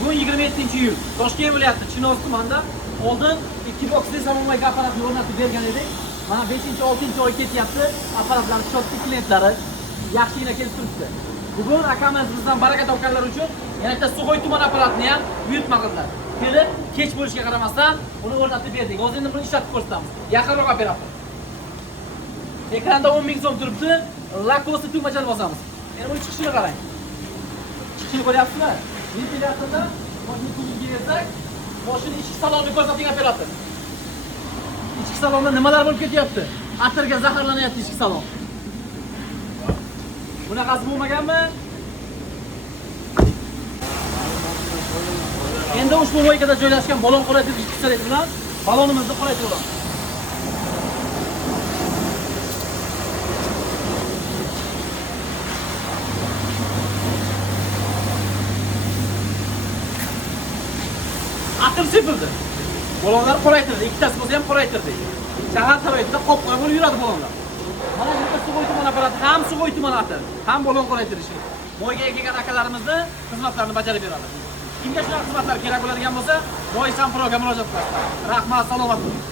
Bugun 27-iyul. Toshkent viloyati Chinoz tumanida oldin 2 boksli salonga apparatni o'rnatib bergan edik. Mana 5-6 oy ketyapti. Apparatlar shotli klientlari yaxshigina kelib turibdi. Bugun akamiz bizdan baraka topganlar uchun yana bitta Sug'oy tuman apparatni ham buyurtma qildilar. Kelib, kech bo'lishiga qaramasdan uni o'rnatib berdik. Hozir endi buni ishlatib ko'rsatamiz. Yaqinroq olib beramiz. Ekranda 10 ming so'm turibdi. Lakosta tugmachani bosamiz. Endi buni chiqishini qarang. Chiqishini ko'ryapsizlar? Ventilyatorda mashina tugiga kelsak, mashina ichki salonni ko'rsating operator. Ichki salonda nimalar bo'lib ketyapti? Atirga zaharlanyapti ichki salon. Bunaqasi bo'lmaganmi? Endi ushbu moykada joylashgan balon qoraytirish pistoleti bilan balonimizni qoraytiramiz. Atir sepildi. Balonlar qoraytirdi. Ikkitasi bo'lsa ham qoraytirdi. Shahar sharoitida qop-qora bo'lib yuradi balonlar. Mana bu Sug'oy tuman apparati ham Sug'oy tuman atir, ham balon qoraytirishi. Moyga kelgan akalarimizni xizmatlarini bajarib beradi. Kimga shunaqa xizmatlar kerak bo'ladigan bo'lsa, Moy Sanproga murojaat qilasizlar. Rahmat, salomat bo'ling.